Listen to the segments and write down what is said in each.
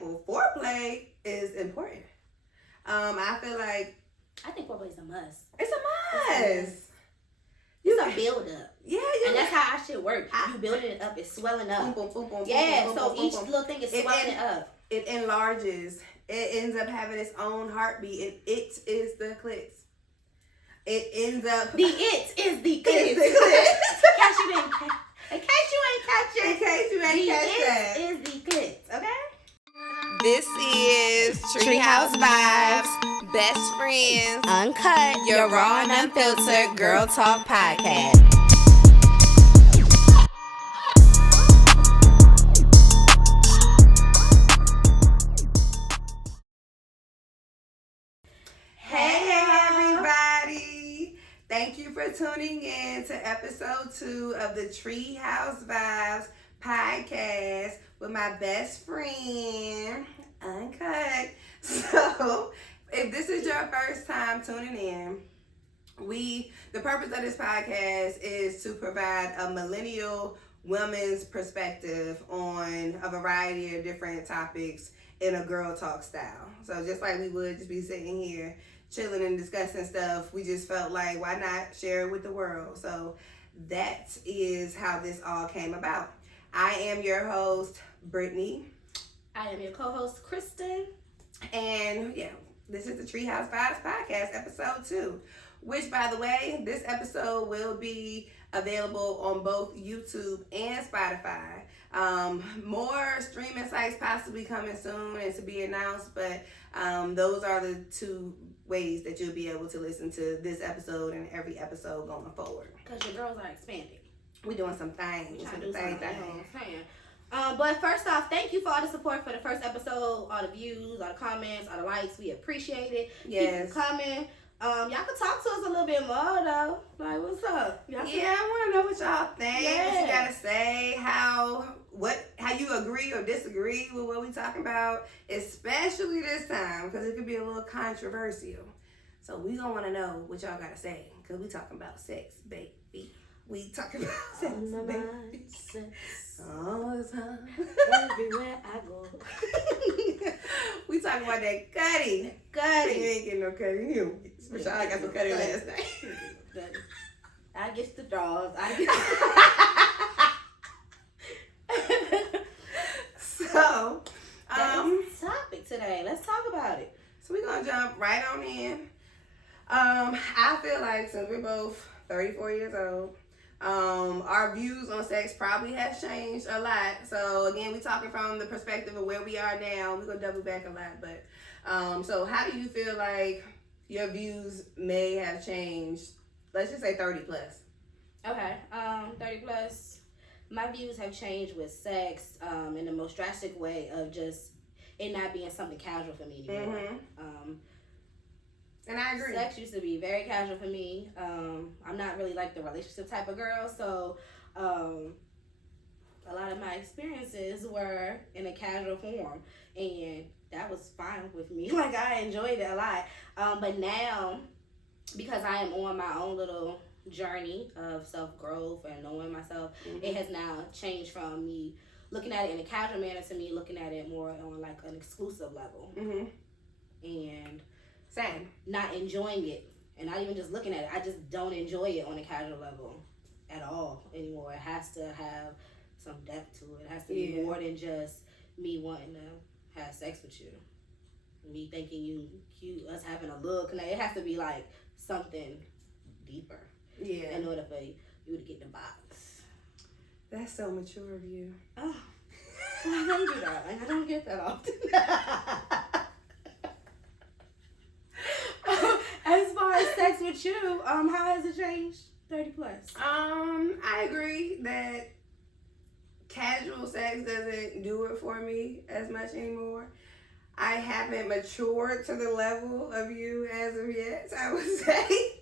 example, foreplay is important. I feel like I think foreplay is a must. It's a must. It's a build up. Yeah, and that's how our shit works. You building it up, it's swelling up. Boom, boom, boom, yeah, boom, so boom, each boom, little thing is swelling up. It enlarges. It ends up having its own heartbeat, and it is the clit. It ends up. The it is the clit. In case you ain't catch it. In case you ain't catch that. The it is the clit. Okay. This is Treehouse Vibes, Best Friends, Uncut, your raw and unfiltered girl talk podcast. Hey everybody! Thank you for tuning in to episode 2 of the Treehouse Vibes podcast with my best friend, Uncut. So, if this is your first time tuning in, the purpose of this podcast is to provide a millennial woman's perspective on a variety of different topics in a girl talk style. So just like we would just be sitting here chilling and discussing stuff, we just felt like, why not share it with the world? So that is how this all came about. I am your host, Brittany. I am your co-host, Kristen. And yeah, this is the Treehouse Vibes podcast, episode 2. Which, by the way, this episode will be available on both YouTube and Spotify. More streaming sites possibly coming soon and to be announced, but those are the 2 ways that you'll be able to listen to this episode and every episode going forward. Because your girls are expanding. We're doing some things. But first off, thank you for all the support for the first episode, all the views, all the comments, all the likes. We appreciate it. Yes. Keep coming. Y'all can talk to us a little bit more though. Like, what's up? I want to know what y'all think. Yeah. What you gotta say? How you agree or disagree with what we talking about, especially this time because it could be a little controversial. So we gonna want to know what y'all gotta say because we talking about sex, baby. We talking about sex, baby. Sex. All the time. Everywhere I go. We talking about that cutty. Cutty. You ain't getting no cutty. You. I got some cutty last night. I get the draws. So, topic today. Let's talk about it. So we're gonna jump right on in. I feel like since we're both 34 years old, our views on sex probably has changed a lot. So again, we talking from the perspective of where we are now. We're gonna double back a lot, but so how do you feel like your views may have changed? Let's just say 30 plus. Okay, 30 plus. My views have changed with sex in the most drastic way of just it not being something casual for me anymore. Mm-hmm. And I agree. Sex used to be very casual for me. I'm not really like the relationship type of girl, so a lot of my experiences were in a casual form, and that was fine with me. Like, I enjoyed it a lot. But now, because I am on my own little journey of self-growth and knowing myself, mm-hmm. It has now changed from me looking at it in a casual manner to me looking at it more on like an exclusive level. Mm-hmm. And same. Not enjoying it, and not even just looking at it. I just don't enjoy it on a casual level at all anymore. It has to have some depth to it. It has to be more than just me wanting to have sex with you. Me thinking you cute, us having a look. It has to be like something deeper. Yeah. In order for you to get the box. That's so mature of you. Oh, I don't do that. I don't get that often. As far as sex with you, how has it changed 30 plus? I agree that casual sex doesn't do it for me as much anymore. I haven't matured to the level of you as of yet, I would say.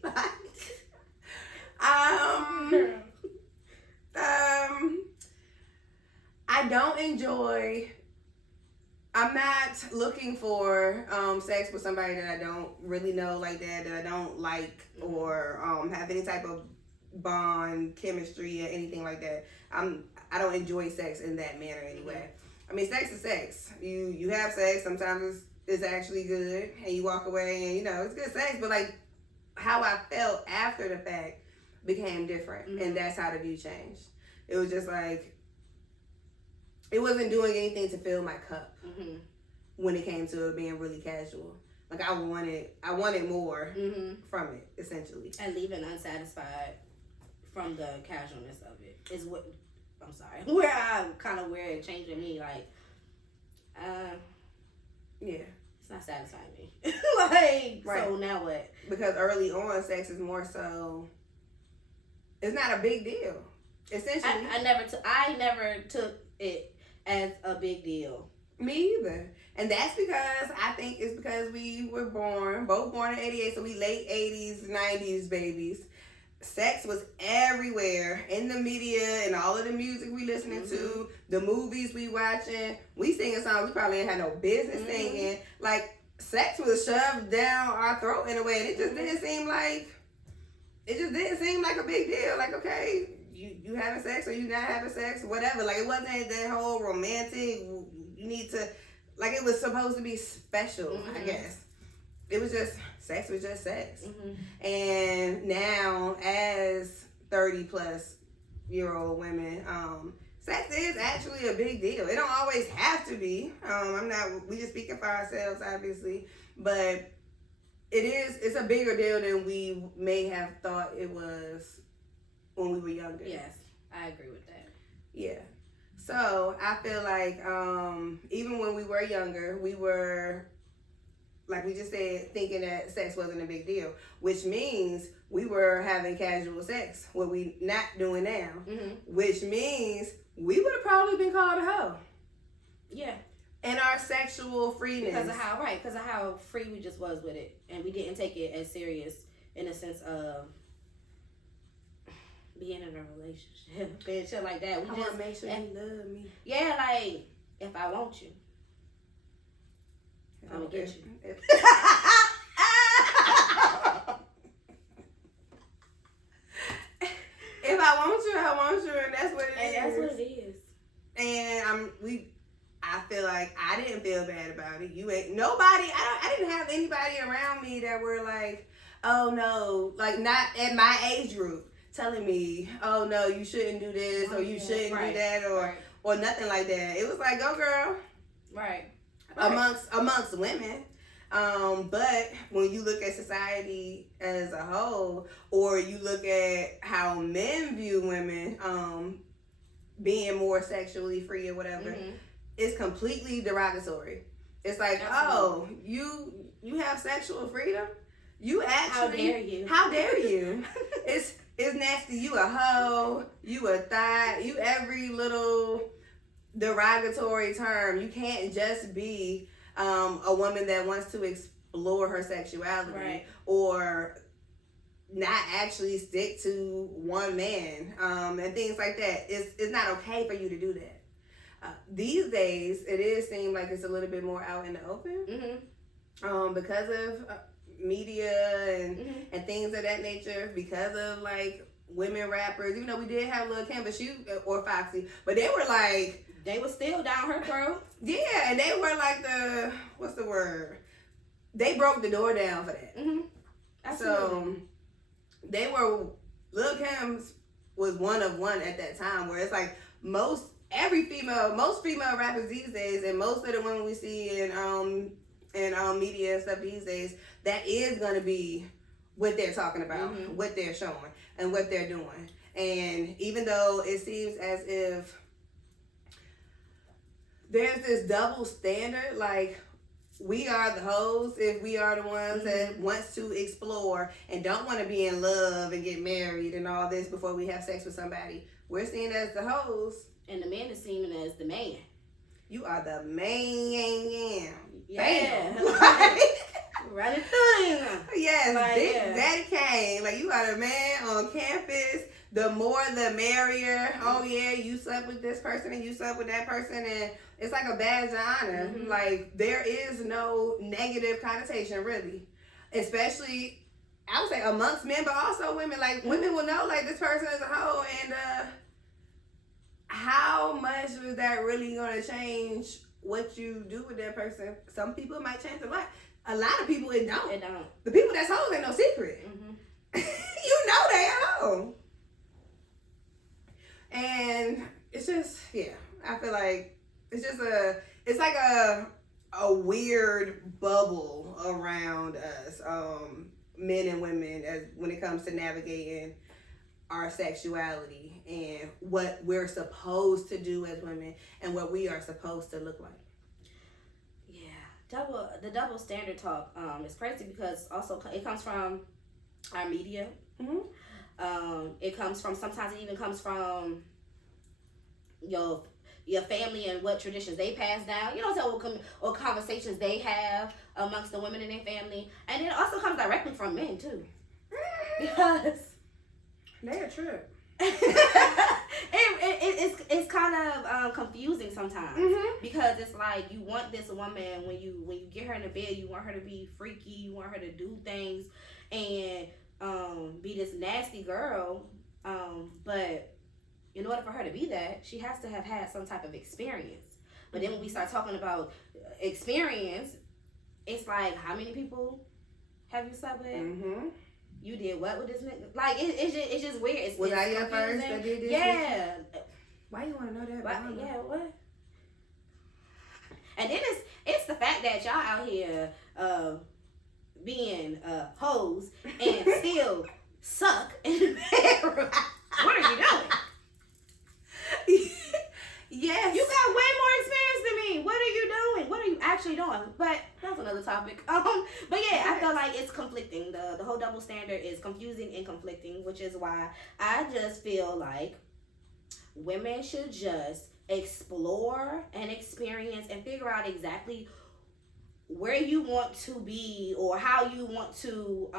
I don't enjoy. I'm not looking for sex with somebody that I don't really know like that I don't like or have any type of bond, chemistry, or anything like that. I don't enjoy sex in that manner anyway. I mean, sex is sex. You have sex. Sometimes it's actually good, and you walk away, and it's good sex. But like how I felt after the fact became different, and that's how the view changed. It was just like it wasn't doing anything to fill my cup when it came to it being really casual. Like I wanted more from it, essentially. And leaving unsatisfied from the casualness of it is what I'm sorry. Where it changed with me, like, yeah, it's not satisfying me. Like, right. So now what? Because early on, sex is more so. It's not a big deal. Essentially, I never took it as a big deal. Me either. And that's because I think it's because we were both born in 88, so we late 80s, 90s babies. Sex was everywhere in the media and all of the music we listening to, the movies we watching. We singing songs we probably ain't had no business singing. Like, sex was shoved down our throat in a way, and it just didn't seem like a big deal. Like, okay, you having sex or you not having sex, whatever. Like, it wasn't that whole romantic, you need to, like, it was supposed to be special, I guess. It was just, sex was just sex. And now, as 30-plus-year-old women, sex is actually a big deal. It don't always have to be. We just speaking for ourselves, obviously. But it's a bigger deal than we may have thought it was when we were younger. Yes, I agree with that. Yeah. So, I feel like even when we were younger, we were, like we just said, thinking that sex wasn't a big deal, which means we were having casual sex, what we not doing now, which means we would have probably been called a hoe. Yeah. And our sexual freeness. Because of how free we just was with it. And we didn't take it as serious in the sense of being in a relationship and shit like that. I want to make sure you love me. Yeah, like, if I want you, I'm going to get you. If I want you, I want you, and that's what it is. And that's what it is. And I feel like I didn't feel bad about it. You ain't nobody. I didn't have anybody around me that were like, oh no, like not at my age group telling me, oh no, you shouldn't do this or you shouldn't do that or nothing like that. It was like, go girl. Right. Amongst women. But when you look at society as a whole, or you look at how men view women, being more sexually free or whatever, it's completely derogatory. It's like, oh, you have sexual freedom? You actually, how dare you? It's nasty. You a hoe, you a thot, you every little derogatory term. You can't just be a woman that wants to explore her sexuality or not actually stick to one man and things like that. It's not okay for you to do that. These days, it seem like it's a little bit more out in the open because of media and things of that nature, because of like women rappers. Even though we did have Lil' Kim, but or Foxy, but they were like, they were still down her throat. Yeah, and they were like what's the word? They broke the door down for that. So they were, Lil' Kim was one of one at that time, where it's like most female rappers these days, and most of the women we see in media and stuff these days, that is gonna be what they're talking about, what they're showing, and what they're doing. And even though it seems as if there's this double standard, like we are the hoes if we are the ones that wants to explore and don't want to be in love and get married and all this before we have sex with somebody. We're seen as the hoes. And the man is seen as the man. You are the man. Yeah. Running through him. Yes, like, Big Daddy Kane. Like, you are the man on campus. The more the merrier. Oh yeah, you slept with this person and you slept with that person, and it's like a badge of honor. Like, there is no negative connotation, really. Especially, I would say, amongst men, but also women. Like, women will know, like, this person is a hoe, and how much is that really gonna change what you do with that person? Some people it might change a lot. A lot of people it don't. It don't. The people that's hoes ain't no secret. Mm-hmm. You know they at home. And it's just, yeah, I feel like it's like a weird bubble around us, men and women, as when it comes to navigating our sexuality and what we're supposed to do as women and what we are supposed to look like. Yeah, the double standard talk is crazy because also it comes from our media. Mm-hmm. It comes from, sometimes it even comes from your family and what traditions they pass down. You know what I'm saying? Or conversations they have amongst the women in their family, and it also comes directly from men too, because they're a trip. it's kind of confusing sometimes, mm-hmm. because it's like you want this woman, when you get her in the bed, you want her to be freaky, you want her to do things and be this nasty girl, but in order for her to be that, she has to have had some type of experience. But then when we start talking about experience, it's like, how many people have you slept with? Mm-hmm. You did what with this nigga? Like, it's just weird. Was I your first that did this? Yeah. Why you want to know that? Yeah, what? And then it's the fact that y'all out here being hoes and still suck in the bedroom. What are you doing? Yes. You got way more experience than me. What are you doing? What are you actually doing? But that's another topic. But yeah, yes. I feel like it's conflicting. The whole double standard is confusing and conflicting, which is why I just feel like women should just explore and experience and figure out exactly where you want to be or how you want to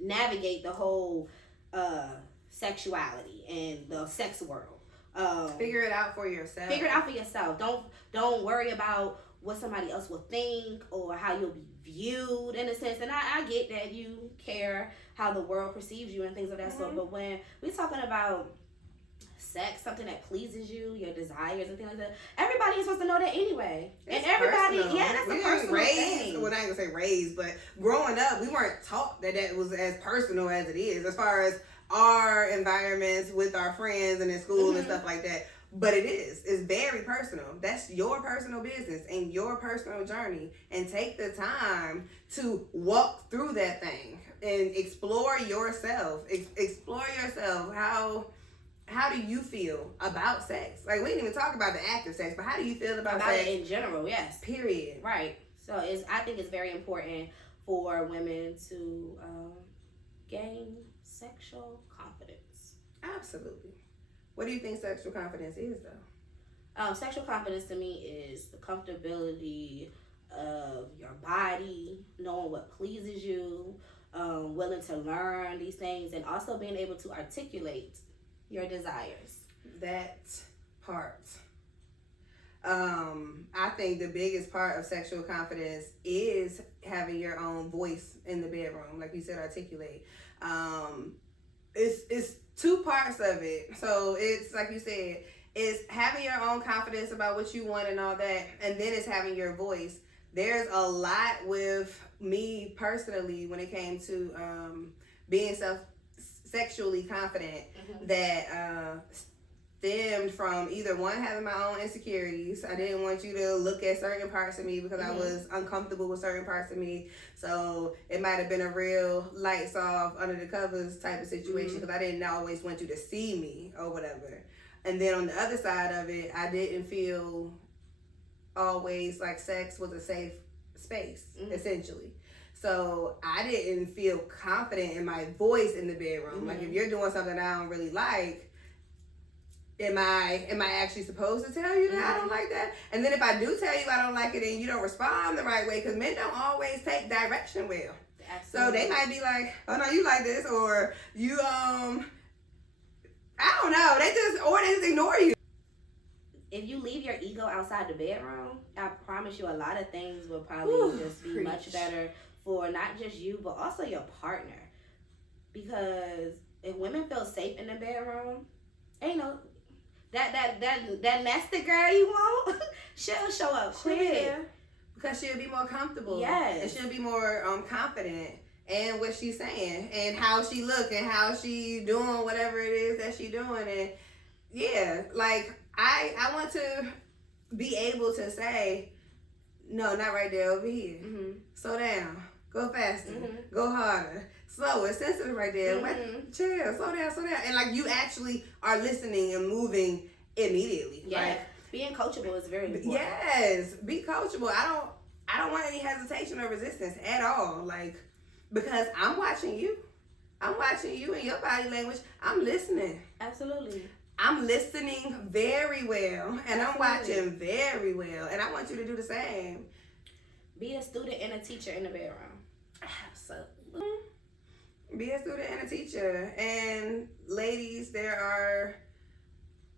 navigate the whole sexuality and the sex world. Figure it out for yourself. Figure it out for yourself. Don't worry about what somebody else will think or how you'll be viewed, in a sense. And I get that you care how the world perceives you and things of that mm-hmm. sort. But when we're talking about sex, something that pleases you, your desires and things like that, everybody is supposed to know that anyway. It's and everybody, personal. yeah, that's we a personal Well, thing. I ain't gonna say raised, but growing up, we weren't taught that was as personal as it is, as far as our environments with our friends and in school mm-hmm. and stuff like that. But it's very personal. That's your personal business and your personal journey, and take the time to walk through that thing and explore yourself. Explore yourself. How do you feel about sex? Like, we didn't even talk about the active sex, but how do you feel about sex it in general? Yes. Period. Right. So I think it's very important for women to gain sexual confidence. Absolutely. What do you think sexual confidence is, though? Sexual confidence to me is the comfortability of your body, knowing what pleases you, willing to learn these things, and also being able to articulate your desires. That part. I think the biggest part of sexual confidence is having your own voice in the bedroom, like you said, articulate. It's two parts of it. So it's like you said, it's having your own confidence about what you want and all that, and then it's having your voice. There's a lot with me personally when it came to being sexually confident mm-hmm. that stemmed from either one, having my own insecurities. I didn't want you to look at certain parts of me because mm-hmm. I was uncomfortable with certain parts of me. So it might have been a real lights off, under the covers type of situation, because mm-hmm. I didn't always want you to see me or whatever. And then on the other side of it, I didn't feel always like sex was a safe space, mm-hmm. essentially. So I didn't feel confident in my voice in the bedroom. Mm-hmm. Like, if you're doing something I don't really like, am I actually supposed to tell you that mm-hmm. I don't like that? And then if I do tell you I don't like it and you don't respond the right way, because men don't always take direction well. Absolutely. So they might be like, oh no, you like this, or you I don't know. They just ignore you. If you leave your ego outside the bedroom, I promise you a lot of things will probably just be much better for not just you, but also your partner. Because if women feel safe in the bedroom, that nested girl you want, she'll show up quick. Because she'll be more comfortable. Yes. And she'll be more confident in what she's saying and how she look and how she doing whatever it is that she doing. And yeah, like I want to be able to say, no, not right there, over here. Mm-hmm. Slow down. Go faster. Mm-hmm. Go harder. Slower. Sensitive right there. Mm-hmm. Chill. Slow down. Slow down. And like you actually are listening and moving immediately. Yeah. Like, being coachable is very important. yes. Be coachable. I don't want any hesitation or resistance at all. Like, because I'm watching you. I'm watching you and your body language. I'm listening. Absolutely. I'm listening very well, and I'm watching very well, and I want you to do the same. Be a student and a teacher in the bedroom. Absolutely. Be a student and a teacher. And ladies,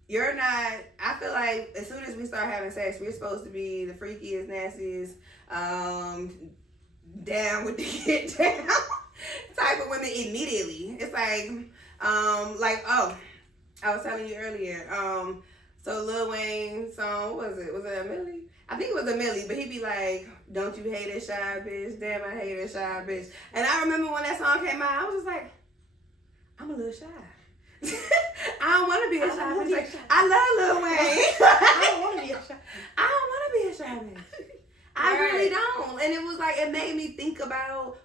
you're not, I feel like as soon as we start having sex, we're supposed to be the freakiest, nastiest, down with the get down type of women immediately. It's like, oh, I was telling you earlier, so Lil Wayne song, what was it? Was it a Millie? I think it was a Millie, but he'd be like, don't you hate a shy bitch? Damn, I hate a shy bitch. And I remember when that song came out, I was just like, I'm a little shy. I don't want to be a shy bitch. I love Lil Wayne. I don't want to be a shy. I don't want to be a shy bitch. I really don't. And it was like, it made me think about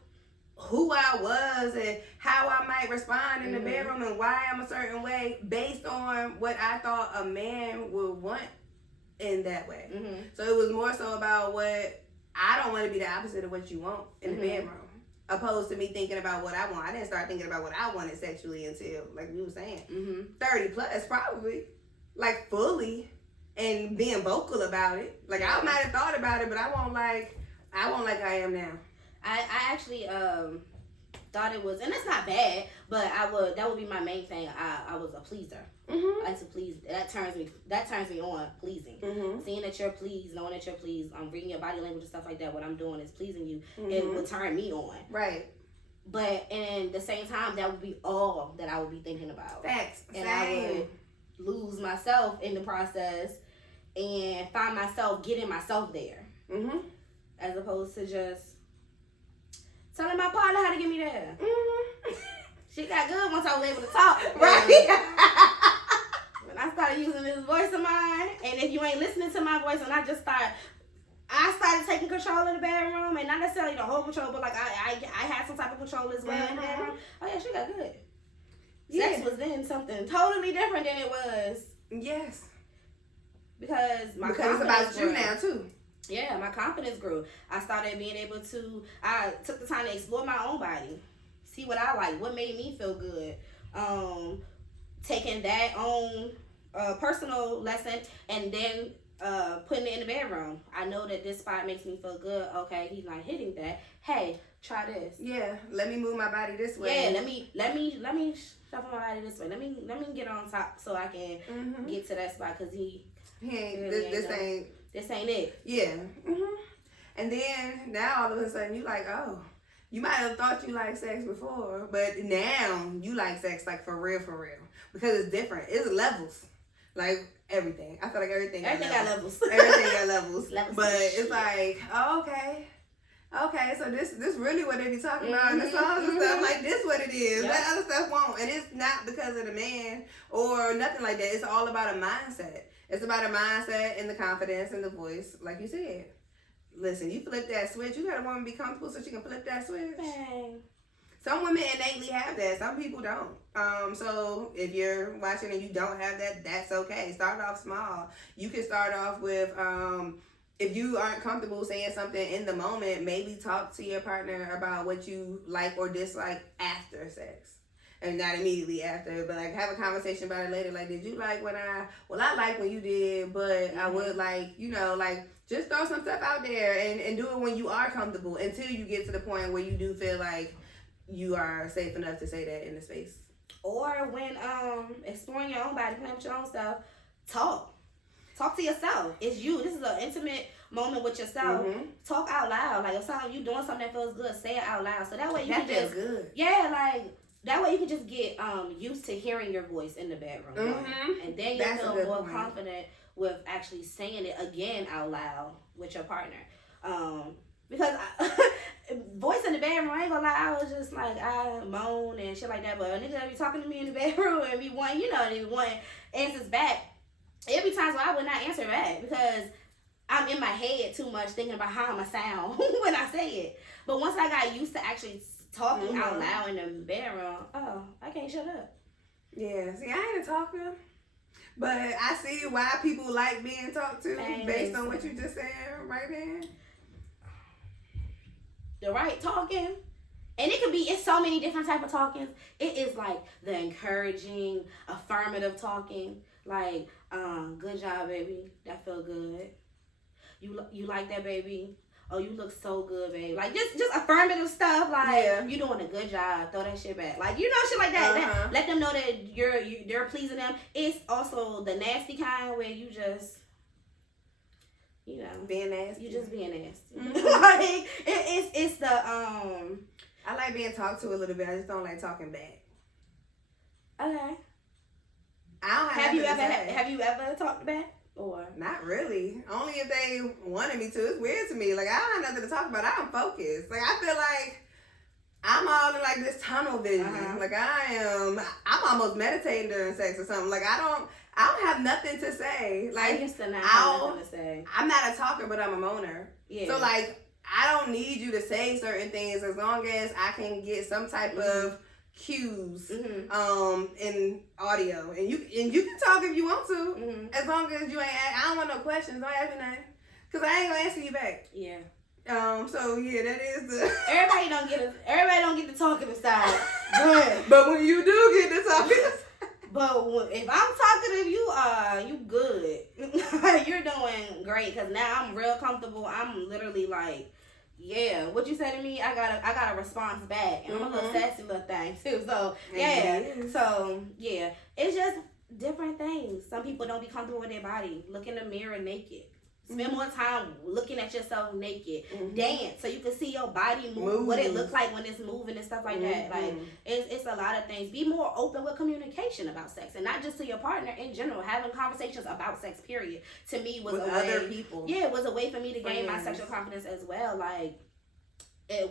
who I was and how I might respond in the bedroom and why I'm a certain way based on what I thought a man would want in that way. Mm-hmm. So it was more so about what I don't want to be the opposite of what you want in the bedroom, opposed to me thinking about what I want. I didn't start thinking about what I wanted sexually until, like we were saying, 30 plus probably, like fully, and being vocal about it. Like I might have thought about it, but I won't like I am now. I actually thought it was, and it's not bad, but that would be my main thing. I was a pleaser. I like to please. That turns me on, pleasing. Seeing that you're pleased, knowing that you're pleased, reading your body language and stuff like that. What I'm doing is pleasing you. It will turn me on. Right. But in the same time, that would be all that I would be thinking about. Facts. And Same. I would lose myself in the process and find myself getting myself there. As opposed to just telling my partner how to get me there. She got good once I was able to talk. Right. When I started using this voice of mine, and if you ain't listening to my voice, and I started taking control of the bedroom, and not necessarily the whole control, but like I had some type of control as well in the bedroom. Oh yeah, she got good. Sex was then something totally different than it was. Yes. Because it's about you now too. Yeah, my confidence grew. I started being able to, I took the time to explore my own body, see what I like, what made me feel good. Taking that on personal lesson and then putting it in the bedroom. I know that this spot makes me feel good. Okay, he's not hitting that. Hey, try this. Yeah, let me move my body this way. Yeah, let me shuffle my body this way. Let me get on top so I can get to that spot because he ain't really this ain't it. Yeah. And then now all of a sudden you like, oh, you might have thought you liked sex before, but now you like sex like for real, because it's different. It's levels, like everything. I feel like everything got levels. Everything got levels. But it's like, oh, okay, so this really what they be talking about in the songs and stuff. Like this what it is. That other stuff won't, and it's not because of the man or nothing like that. It's all about a mindset. It's about a mindset and the confidence and the voice, like you said. Listen, you flip that switch. You got a woman be comfortable so she can flip that switch. Bang. Some women innately have that. Some people don't. So if you're watching and you don't have that, that's okay. Start off small. You can start off with, if you aren't comfortable saying something in the moment, maybe talk to your partner about what you like or dislike after sex. And not immediately after, but like have a conversation about it later. Like, did you like when I like when you did, but I would like, like just throw some stuff out there and do it when you are comfortable until you get to the point where you do feel like you are safe enough to say that in the space. Or when exploring your own body, playing with your own stuff, talk to yourself. It's you. This is an intimate moment with yourself. Talk out loud. Like if you doing something that feels good, say it out loud. So that way you that can feels just good. Yeah, like that way you can just get used to hearing your voice in the bedroom. Mm-hmm. And then you'll feel more confident with actually saying it again out loud with your partner. Because voice in the bedroom, I ain't gonna lie, I was just like, I moan and shit like that, but a nigga be talking to me in the bedroom and be one, and one answers back. It'd be times where I would not answer back because I'm in my head too much thinking about how I'ma sound when I say it. But once I got used to actually talking out loud in the bedroom, I can't shut up. Yeah, see, I ain't a talker, but I see why people like being talked to based on what you just said right there. The right talking, and it's so many different type of talking. It is like the encouraging, affirmative talking, like good job, baby, that feel good. You like that, baby? Oh, you look so good, babe. Like just affirmative stuff, like you doing a good job. Throw that shit back, like shit like that. Let them know that you're pleasing them. It's also the nasty kind where you just. Being nasty. You just being nasty. Like it's the I like being talked to a little bit. I just don't like talking back. Okay. I don't have you ever talked back or not really? Only if they wanted me to. It's weird to me. Like I don't have nothing to talk about. I'm focused. Like I feel like I'm all in like this tunnel vision. Like I'm almost meditating during sex or something. Like I don't have nothing to say. Like I used to not have nothing to say. I'm not a talker, but I'm a moaner. Yeah. So like I don't need you to say certain things as long as I can get some type of cues in audio, and you can talk if you want to, as long as you ain't. I don't want no questions. Don't ask me nothing, cause I ain't gonna answer you back. Yeah. So yeah, that is the. Everybody don't get the talking side, but when you do get the talking. But if I'm talkative, you good. You're doing great. Cause now I'm real comfortable. I'm literally like, yeah. What you say to me, I got a response back, and I'm a little sassy little thing too. So yeah. So yeah, it's just different things. Some people don't be comfortable with their body. Look in the mirror naked. Spend more time looking at yourself naked. Dance so you can see your body move, what it looks like when it's moving and stuff like that. Like it's a lot of things. Be more open with communication about sex, and not just to your partner in general. Having conversations about sex, period, to me was with a other way. People. Yeah, it was a way for me to gain my sexual confidence as well. Like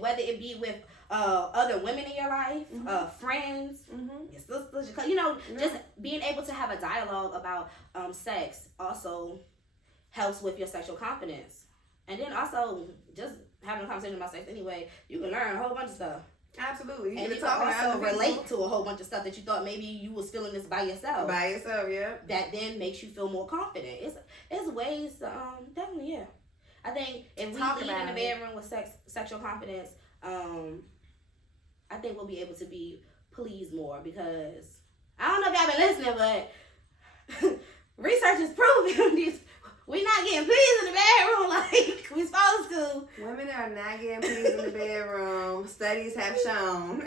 whether it be with other women in your life, friends, your sisters, just being able to have a dialogue about sex also helps with your sexual confidence. And then also just having a conversation about sex anyway, you can learn a whole bunch of stuff. Absolutely. And you can also relate to a whole bunch of stuff that you thought maybe you was feeling this by yourself. Yeah. That then makes you feel more confident. It's ways to, definitely, yeah. I think if we lead in the bedroom with sexual confidence, I think we'll be able to be pleased more, because I don't know if y'all been listening, but research is proving we not getting pleased in the bedroom like we supposed to. Women are not getting pleased in the bedroom. Studies have shown.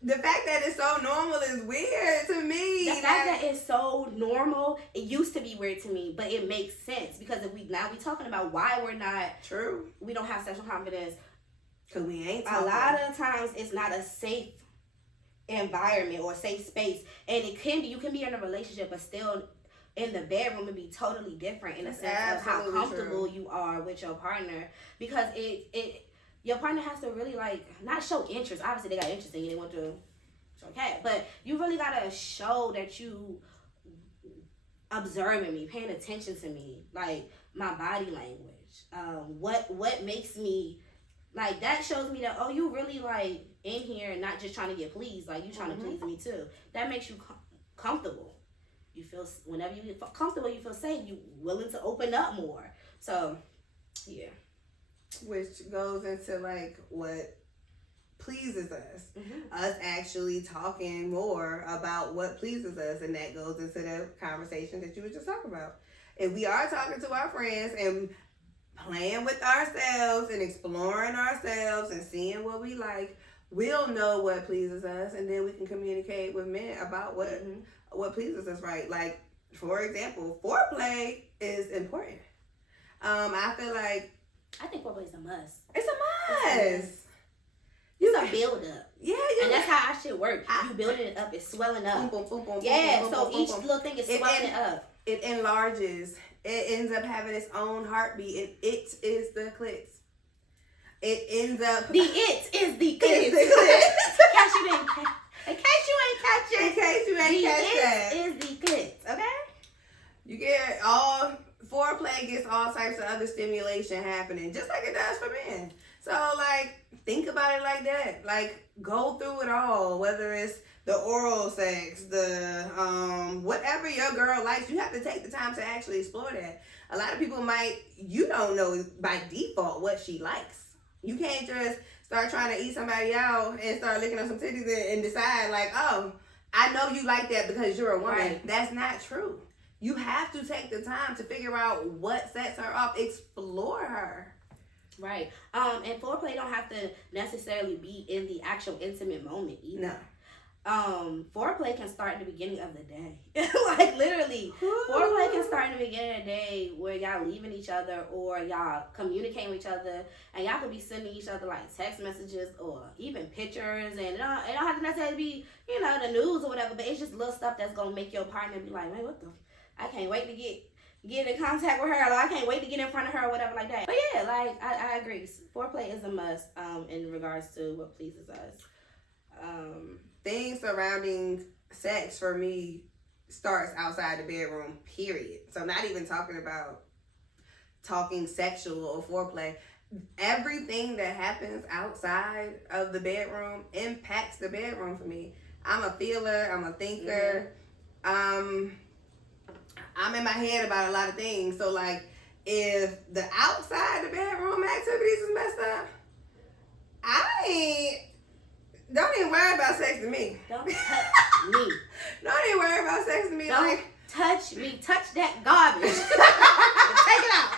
The fact that it's so normal is weird to me. The fact that it's so normal, it used to be weird to me, but it makes sense, because if we talking about why we're not we don't have sexual confidence, because we ain't talking. A lot of times it's not a safe environment or safe space, and you can be in a relationship but still in the bedroom and be totally different in a sense of how comfortable you are with your partner, because your partner has to really not show interest. Obviously they got interest in you, they want to show cat, but you really gotta show that you observing me, paying attention to me, like my body language, what makes me that shows me that you really in here and not just trying to get pleased, you trying to please me too. That makes you comfortable. You feel, whenever you get comfortable, you feel safe, you willing to open up more. So yeah, which goes into what pleases us, us actually talking more about what pleases us, and that goes into the conversation that you were just talking about. If we are talking to our friends and playing with ourselves and exploring ourselves and seeing what we like, we'll know what pleases us, and then we can communicate with men about what pleases us, right? Like, for example, foreplay is important. I feel like I think foreplay is a must. It's a must. It's a build up. Yeah, and that's how our shit work. You building it up, it's swelling up. Boom, boom, boom, yeah, boom, so boom, each boom. little thing is swelling it up. It enlarges. It ends up having its own heartbeat, and it is the clit. It ends up. The it is the clit. In case you ain't catch it. In case you ain't catch that. The it is the clit. Okay. You get all foreplay gets all types of other stimulation happening, just like it does for men. So like, think about it like that. Like, go through it all, whether it's the oral sex, the whatever your girl likes. You have to take the time to actually explore that. A lot of people you don't know by default what she likes. You can't just start trying to eat somebody out and start looking at some titties and decide like, oh, I know you like that because you're a woman. Right. That's not true. You have to take the time to figure out what sets her off. Explore her. Right. And foreplay don't have to necessarily be in the actual intimate moment either. No. Foreplay can start at the beginning of the day. Like literally, foreplay can start in the beginning of the day where y'all leaving each other or y'all communicating with each other, and y'all could be sending each other like text messages or even pictures, and it don't have to necessarily be, the news or whatever, but it's just little stuff that's gonna make your partner be like, man, what the, I can't wait to get in contact with her, or I can't wait to get in front of her or whatever like that. But yeah, like I agree, foreplay is a must in regards to what pleases us. Things surrounding sex for me starts outside the bedroom, period. So not even talking sexual or foreplay. Everything that happens outside of the bedroom impacts the bedroom for me. I'm a feeler, I'm a thinker. I'm in my head about a lot of things. So like, if the outside the bedroom activities is messed up, don't even worry about sex to me. Don't touch me. Don't even worry about sex to me. Don't touch me. Touch that garbage. Take it out.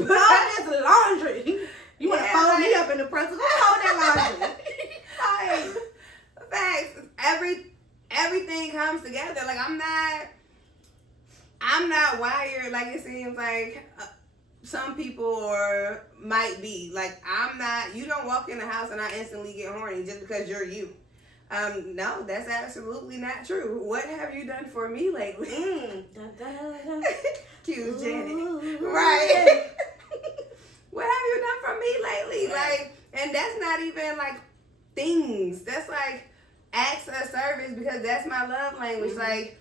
All this laundry. You want to fold me up in the press? Go hold that laundry. Facts. Everything comes together. Like, I'm not wired like it seems like some people might be. Like, you don't walk in the house and I instantly get horny just because you're you. No, that's absolutely not true. What have you done for me lately? Cue Janet. Right. What have you done for me lately? Like, and that's not even like things. That's like acts of service, because that's my love language. Like,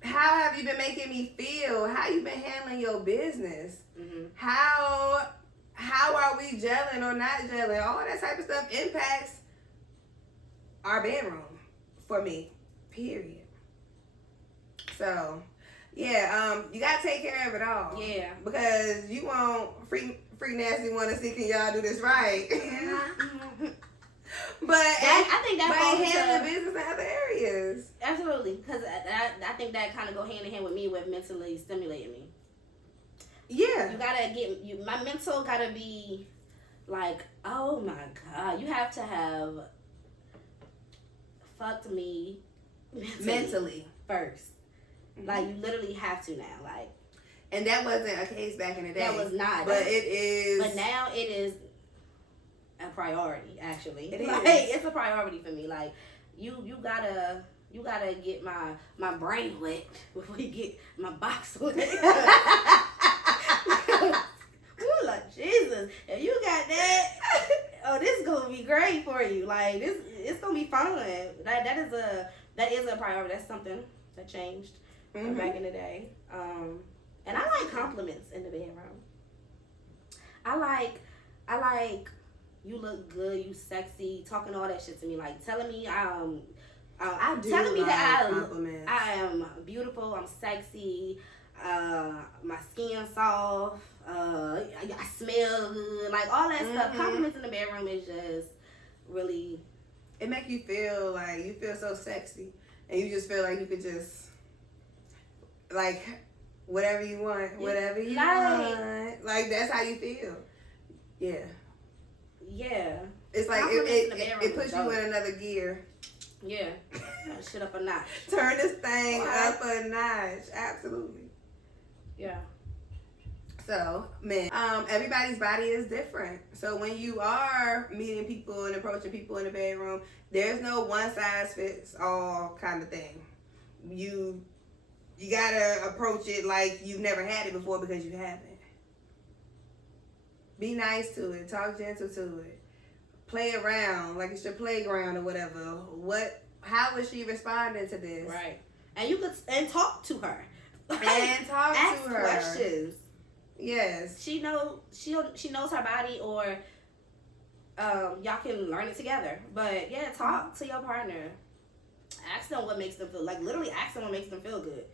how have you been making me feel? How you been handling your business? How are we gelling or not gelling? All that type of stuff impacts our bedroom for me, period. So, yeah, you gotta take care of it all. Yeah. Because you won't freak nasty want to see, can y'all do this right? But I think that handling business in other areas. Absolutely, because I think that kind of go hand in hand with me with mentally stimulating me. Yeah. You gotta my mental gotta be like, oh my God, you have to have fucked me mentally first. Like, you literally have to now. Like, and that wasn't a case back in the day. That was not. But it is. But now it is a priority, actually. It is. Like, it's a priority for me. Like, you gotta get my brain wet before you get my box wet. Ooh, like, Jesus, if you got that, oh, this is gonna be great for you. Like, it's gonna be fun. That is a priority. That's something that changed from back in the day. And I like compliments in the bedroom. I like you look good, you sexy, talking all that shit to me, like telling me telling me that I am beautiful, I'm sexy, my skin soft, I smell good, like all that stuff. Compliments in the bedroom is just really, it make you feel like you feel so sexy, and you just feel like you could just like whatever you want, whatever you want. Like, that's how you feel. Yeah. Yeah. It's like it puts you in another gear. Yeah. Shit up a notch. Turn this thing up a notch. Absolutely. Yeah. So, men, everybody's body is different. So when you are meeting people and approaching people in the bedroom, there's no one size fits all kind of thing. You gotta approach it like you've never had it before because you haven't. Be nice to it. Talk gentle to it. Play around like it's your playground or whatever. How is she responding to this? Right. And you could talk to her. And talk ask to her. questions. Yes. She knows her body, or y'all can learn it together. But yeah, talk to your partner. Ask them what makes them feel, like literally ask them what makes them feel good,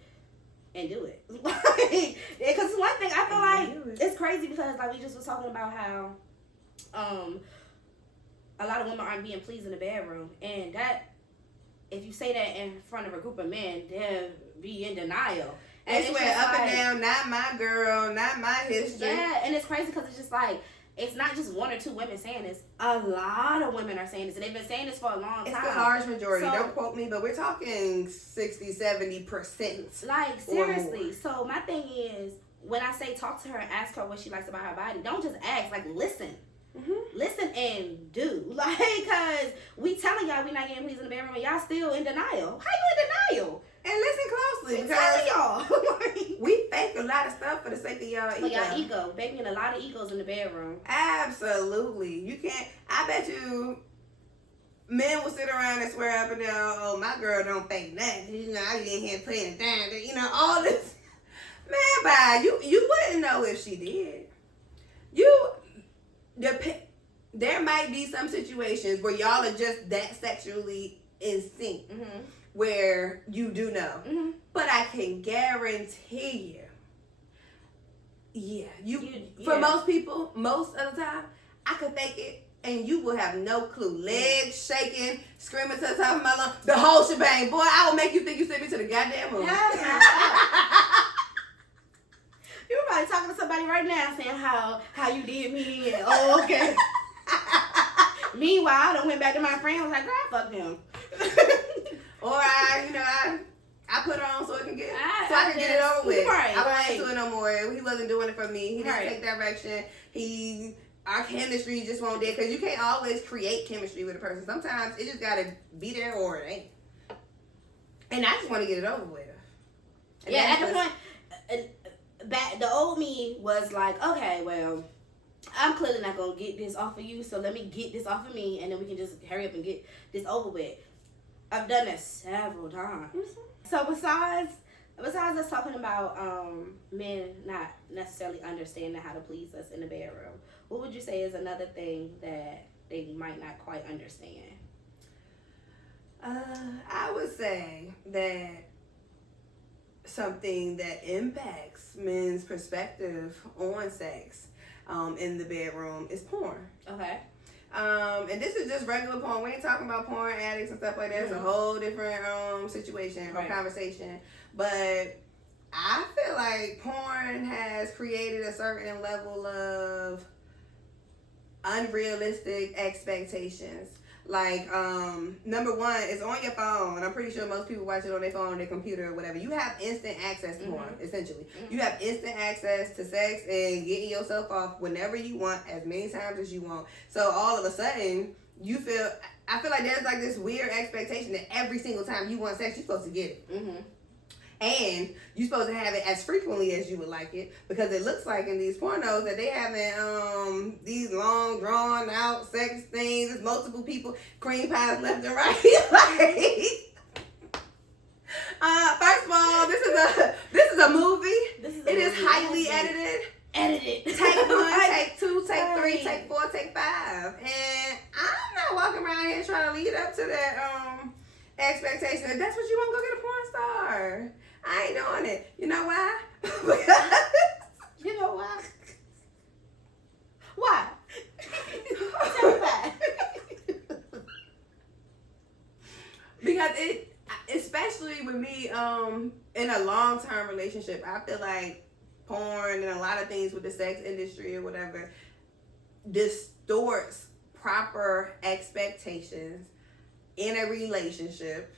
and do it. Because it's one thing I feel like it's crazy, because like we just was talking about how a lot of women aren't being pleased in the bedroom, and that if you say that in front of a group of men, they'll be in denial. And it's went up and down, not my girl, not my history. Yeah, and it's crazy because it's just like, it's not just one or two women saying this. A lot of women are saying this, and they've been saying this for a long time. It's the large majority. Don't quote me, but we're talking 60-70%. Like, seriously. So my thing is, when I say talk to her and ask her what she likes about her body, don't just ask. Like, listen. Mm-hmm. Listen and do. Like, because we telling y'all we not getting pleased in the bedroom, and y'all still in denial. How you in denial? And listen closely, we because y'all. we fake a lot of stuff for the sake of y'all ego. For y'all ego. Baking a lot of egos in the bedroom. Absolutely. You can't, I bet you men will sit around and swear up and down, oh, my girl don't fake nothing. You know, I get in here playing it down. You know, all this. Man, bye. You wouldn't know if she did. There might be some situations where y'all are just that sexually in sync. Mm-hmm. Where you do know. Mm-hmm. But I can guarantee for most people, most of the time, I could fake it and you will have no clue. Legs shaking, screaming to the top of my lungs, the whole shebang. Boy, I will make you think you sent me to the goddamn moon. You're probably talking to somebody right now saying how you did me, and oh, okay. Meanwhile, I done went back to my friend and was like, girl, fuck him. Or I put it on so I can get it over with. Right, I wasn't into it no more. He wasn't doing it for me. He didn't right. take direction. Our chemistry just won't there, because you can't always create chemistry with a person. Sometimes it just gotta be there or it ain't. And I just want to get it over with. And yeah, at the point, the old me was like, okay, well, I'm clearly not gonna get this off of you, so let me get this off of me, and then we can just hurry up and get this over with. I've done that several times. Mm-hmm. So besides us talking about men not necessarily understanding how to please us in the bedroom, what would you say is another thing that they might not quite understand? I would say that something that impacts men's perspective on sex in the bedroom is porn. Okay. And this is just regular porn. We ain't talking about porn addicts and stuff like that. It's a whole different situation or conversation. But I feel like porn has created a certain level of unrealistic expectations. Like, number one, it's on your phone. I'm pretty sure most people watch it on their phone, their computer, or whatever. You have instant access to porn, essentially. Mm-hmm. You have instant access to sex and getting yourself off whenever you want, as many times as you want. So all of a sudden, I feel like there's like this weird expectation that every single time you want sex, you're supposed to get it. Mm-hmm. And you're supposed to have it as frequently as you would like it, because it looks like in these pornos that they having these long drawn out sex things. There's multiple people, cream pies left and right. First of all, this is a movie. It is highly edited. Take 1, take 2, take 3, take 4, take 5. And I'm not walking around here trying to lead up to that expectation. If that's what you want, go get a porn star. I ain't doing it. You know why? You know why? Why? Tell me why. Because especially with me, in a long-term relationship, I feel like porn and a lot of things with the sex industry or whatever distorts proper expectations in a relationship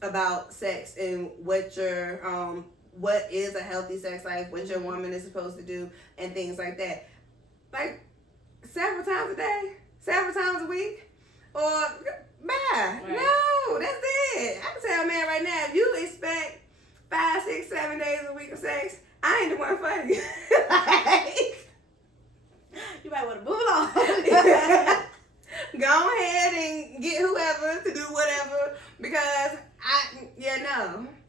about sex and what your what is a healthy sex life, what your woman is supposed to do, and things like that. Like, several times a day, several times a week, or bye. Right. No, that's it. I can tell a man right now, if you expect 5, 6, 7 days a week of sex, I ain't the one for you. Like, you might want to move along. Go ahead and get whoever to do whatever, because I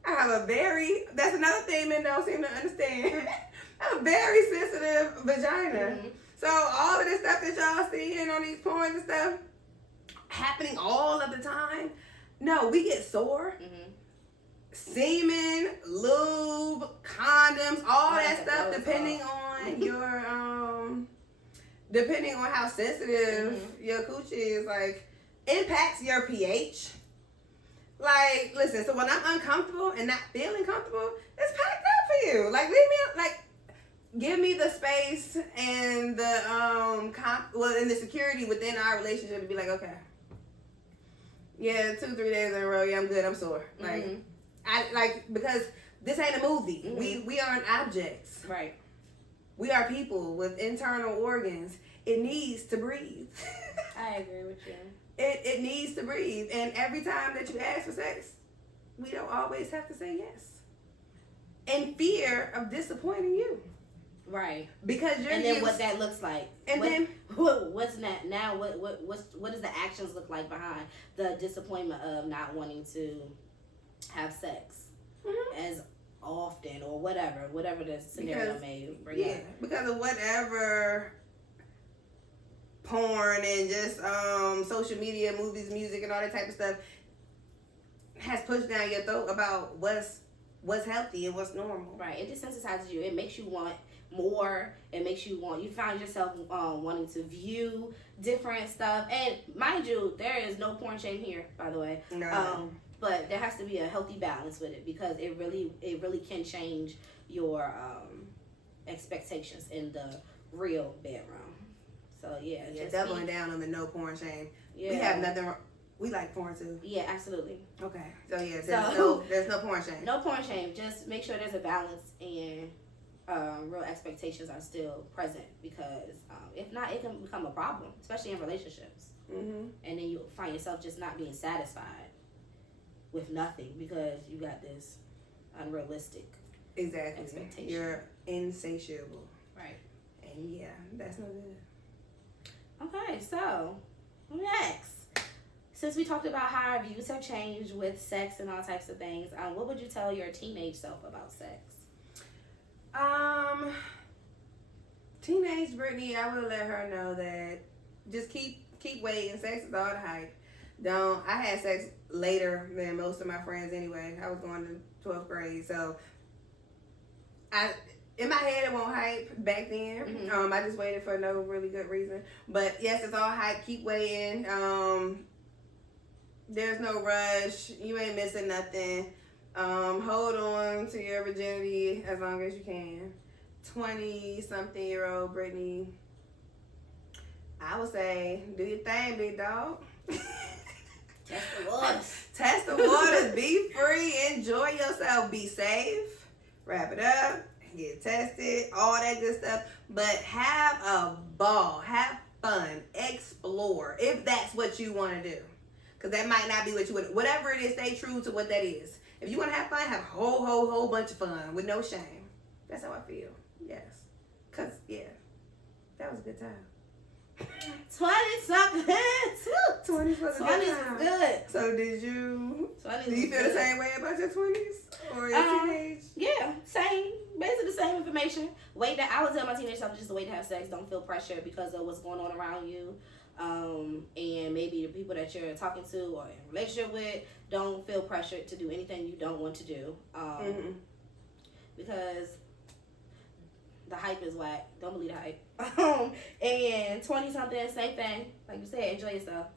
have that's another thing men don't seem to understand. I have a very sensitive vagina. Mm-hmm. So all of this stuff that y'all seeing on these porns and stuff happening all of the time, no, we get sore. Mm-hmm. Semen, lube, condoms, all that stuff, depending on your depending on how sensitive your coochie is, like, impacts your pH. Like, listen, so when I'm uncomfortable and not feeling comfortable, it's packed up for you. Like, give me the space and the and the security within our relationship to be like, okay, yeah, 2-3 days in a row, yeah, I'm good, I'm sore. Like, because this ain't a movie. Mm-hmm. We aren't objects. Right. We are people with internal organs. It needs to breathe. I agree with you. It needs to breathe. And every time that you ask for sex, we don't always have to say yes. In fear of disappointing you. Right. Because you're and then what that looks like. And what's that now? What does the actions look like behind the disappointment of not wanting to have sex as often or whatever the scenario may bring up. Because of whatever porn and just social media, movies, music, and all that type of stuff has pushed down your throat about what's healthy and what's normal. Right. It desensitizes you. It makes you want more. It makes you find yourself wanting to view different stuff. And mind you, there is no porn shame here, by the way. No. But there has to be a healthy balance with it, because it really can change your expectations in the real bedroom. So yeah, just doubling down on the no porn shame. Yeah. We have nothing. We like porn too. Yeah, absolutely. Okay. So yeah, there's no porn shame. No porn shame. Just make sure there's a balance and real expectations are still present, because if not, it can become a problem, especially in relationships. Mm-hmm. And then you find yourself just not being satisfied with nothing because you got this unrealistic expectation. You're insatiable. Right. And yeah, that's no good. Okay, so next, since we talked about how our views have changed with sex and all types of things, what would you tell your teenage self about sex? Teenage Brittany, I would let her know that just keep waiting. Sex is all the hype. I had sex later than most of my friends anyway. I was going to 12th grade, so in my head it won't hype back then. Mm-hmm. I just waited for no really good reason. But yes, it's all hype. Keep waiting. There's no rush. You ain't missing nothing. Hold on to your virginity as long as you can. 20-something-year-old Brittany, I would say, do your thing, big dog. Test the waters. Test the waters. Be free. Enjoy yourself. Be safe. Wrap it up. Get tested. All that good stuff. But have a ball. Have fun. Explore. If that's what you want to do. Because that might not be what you want. Whatever it is, stay true to what that is. If you want to have fun, have a whole bunch of fun with no shame. That's how I feel. Yes. Because, yeah. That was a good time. 20-something. 20 was a good 20s time. is good. So do you feel good. the same way about your 20s or your teenage? Yeah, same. Basically the same information. I would tell my teenage self just to wait to have sex. Don't feel pressure because of what's going on around you. And maybe the people that you're talking to or in a relationship with, don't feel pressured to do anything you don't want to do. Because the hype is whack. Don't believe the hype. And 20-something, same thing. Like you said, enjoy yourself.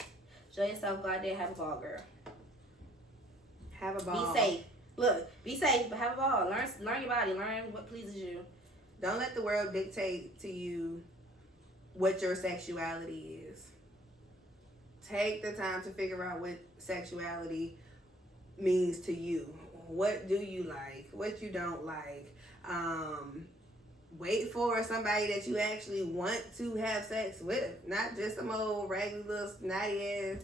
Enjoy yourself. Go out there, have a ball, girl. Have a ball. Be safe. Look, be safe, but have a ball. Learn your body. Learn what pleases you. Don't let the world dictate to you what your sexuality is. Take the time to figure out what sexuality means to you. what do you like, what you don't like. Wait for somebody that you actually want to have sex with, not just some old raggedy little snotty ass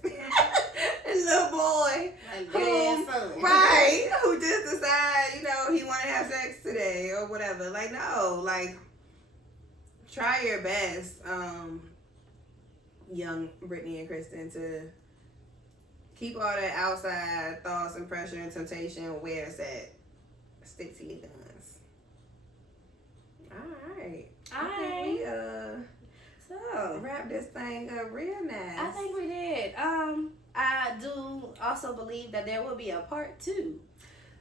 little boy right, who just decide, he want to have sex today or whatever. Like, no, like, try your best, young Brittany and Kristen, to keep all that outside thoughts and pressure and temptation where it's at. Stick to your guns. All right. We so wrap this thing up real nice. I think we did. I do also believe that there will be a part 2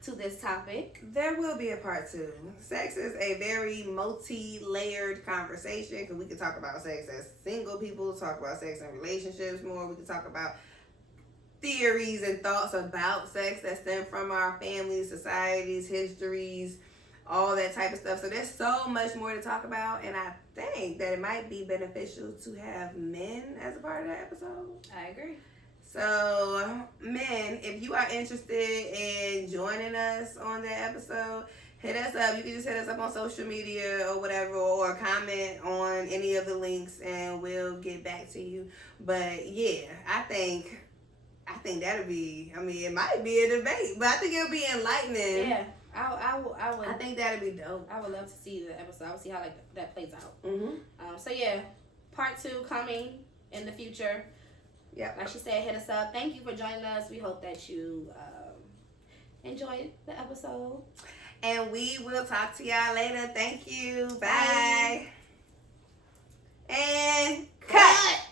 to this topic. There will be a part 2. Sex is a very multi-layered conversation, because we can talk about sex as single people, talk about sex in relationships more. We can talk about theories and thoughts about sex that stem from our families, societies, histories, all that type of stuff. So there's so much more to talk about, and I think that it might be beneficial to have men as a part of that episode. I agree. So, men, if you are interested in joining us on that episode, hit us up. You can just hit us up on social media or whatever, or comment on any of the links, and we'll get back to you. But yeah, I think that'll be, it might be a debate, but I think it'll be enlightening. Yeah. I would. I think that'd be dope. I would love to see the episode. I would see how that plays out. Mm-hmm. So yeah, part 2 coming in the future. Yeah. Like she said, hit us up. Thank you for joining us. We hope that you enjoyed the episode. And we will talk to y'all later. Thank you. Bye. And cut.